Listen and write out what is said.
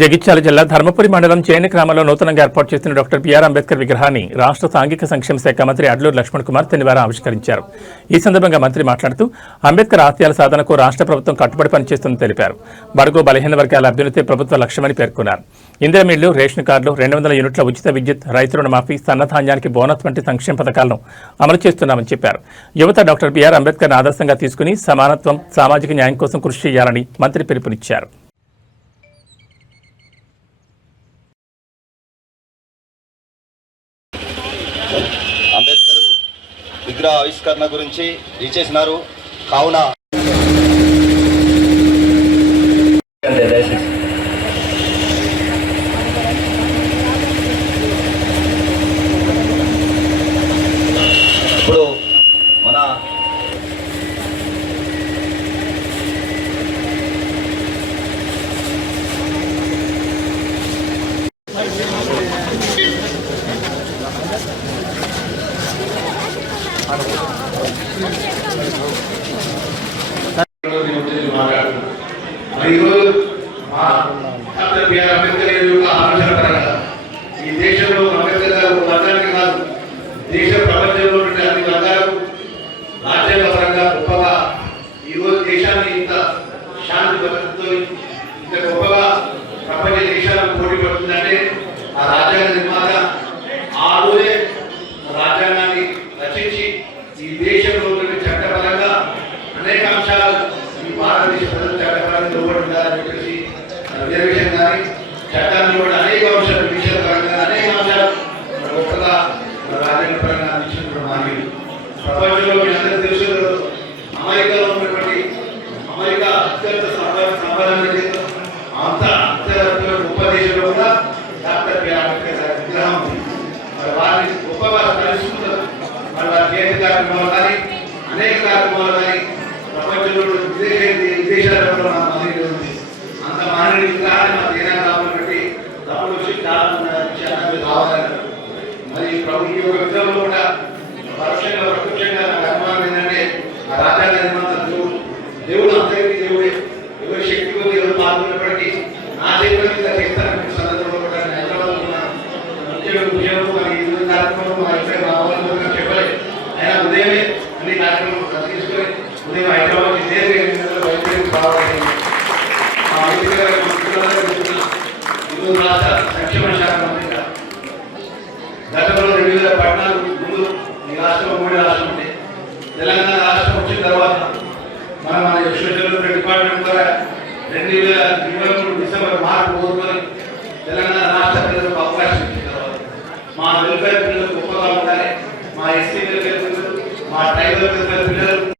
జగిత్యాల జిల్లా ధర్మపురి మండలం చేని గ్రామంలో నూతనంగా ఏర్పాటు చేసిన డాక్టర్ బిఆర్ అంబేద్కర్ విగ్రహాన్ని రాష్ట్ర సాంఘిక సంక్షేమ శాఖ మంత్రి అడ్లూరు లక్ష్మణ్ కుమార్ శనివారం ఆవిష్కరించారు. ఈ సందర్భంగా మంత్రి మాట్లాడుతూ అంబేద్కర్ ఆశయాల సాధనకు రాష్ట్ర ప్రభుత్వం కట్టుబడి పనిచేస్తుందని తెలిపారు. బడుగు బలహీన వర్గాల అభ్యున్నతే ప్రభుత్వ లక్ష్యమని పేర్కొన్నారు. ఇందిరమిళ్లు, రేషన్ కార్డులు, 200 యూనిట్ల ఉచిత విద్యుత్, రైతు రుణమాఫీ, సన్నధాన్యానికి బోనస్ వంటి సంక్షేమ పథకాలను అమలు చేస్తున్నామని చెప్పారు. యువత డాక్టర్ బిఆర్ అంబేద్కర్ ఆదర్శంగా తీసుకుని సమానత్వం, సామాజిక న్యాయం కోసం కృషి చేయాలని మంత్రి పిలుపునిచ్చారు. అంబేద్కర్ విగ్రహ ఆవిష్కరణ గురించి చేసినారు. కావున ఇప్పుడు మన ఈ దేశంలో అంబేద్కర్ గారు వర్గానికి కాదు, దేశ ప్రపంచంలో అన్ని వర్గాలకు రాజ్యాంగ పరంగా గొప్పగా ఈరోజు దేశాన్ని ఇంత శాంతి భద్రతతో ఇంత గొప్పగా ప్రపంచ దేశాలకు పోటీ పడుతుందంటే ఆ రాజ్యాంగ నిర్మాత ఆ రోజే రాజ్యాంగాన్ని రచించి ఈ దేశంలో చట్టపరంగా అనేక అంశాలు ఈ భారతదేశ ప్రజలు చట్టపరంగా లోబడి ఉండాలని చెప్పేసి రిజర్వేషన్ కానీ చట్టాన్ని కూడా అనేక అంశాలు విషయాల పరంగా అనేక అంశాలు గొప్పగా రాజ్యాంగ పరంగా అందించినటువంటి మానవులు ప్రపంచంలో మీ అందరూ తెలుసు. అమెరికాలో ఉన్నటువంటి అమెరికా అత్యంత సంపాదన అంత గొప్ప దేశంలో కూడా డాక్టర్ బిఆర్ అంబేద్కర్ గారి విగ్రహం ఉంది. మరి వారిని గొప్పగా స్మరిస్తుంటారు. మరి వారి జయంతి కార్యక్రమాలు కానీ అనేక కార్యక్రమాలు కానీ ప్రపంచంలో విదేశాలలో ఉంది. అంత మానవుడి విగ్రహాన్ని మనకు ఏదైనా కాబట్టి తప్పుడు వచ్చి చాలా కావాలన్నారు. మరి ప్రభు ఈ యొక్క విగ్రహంలో కూడా పరోక్షంగా ప్రత్యక్షంగా నాకు అభిమానం ఏంటంటే ఆ రాజ్యాంగ నిర్మాత దేవుడు అందరికీ దేవుడే. ఎవరి శక్తి కొద్ది ఎవరు పాల్గొన్నప్పటికీ నా దేవుడి మీద చేస్తారని సందర్భంలో కూడా హైదరాబాద్ ముఖ్యంగా మరి ఈ కార్యక్రమం మా ఇంట్లో రావాలని చెప్పలేదు. అయినా ఉదయమే అన్ని కార్యక్రమం తీసుకొని ఉదయం హైదరాబాద్ రావాలి. ఈరోజు రాష్ట్ర సంక్షేమ శాఖ మంత్రిగా గతంలో 2014 ముందు ఈ రాష్ట్రంలో 3 రాష్ట్రం ఉంటే తెలంగాణ రాష్ట్రం వచ్చిన తర్వాత మన విశ్వవిద్యాలయంలో డిపార్ట్మెంట్ ద్వారా 2023 డిసెంబర్ మార్పు కోరుకొని తెలంగాణ రాష్ట్ర ప్రజలకు అవకాశం ఇచ్చిన తర్వాత మా వెల్ఫేర్ పిల్లలు గొప్పగా ఉండాలి, మా ఎస్సీ వెల్ఫేర్ పిల్లలు, మా ట్రైబల్ వెల్ఫేర్ పిల్లలు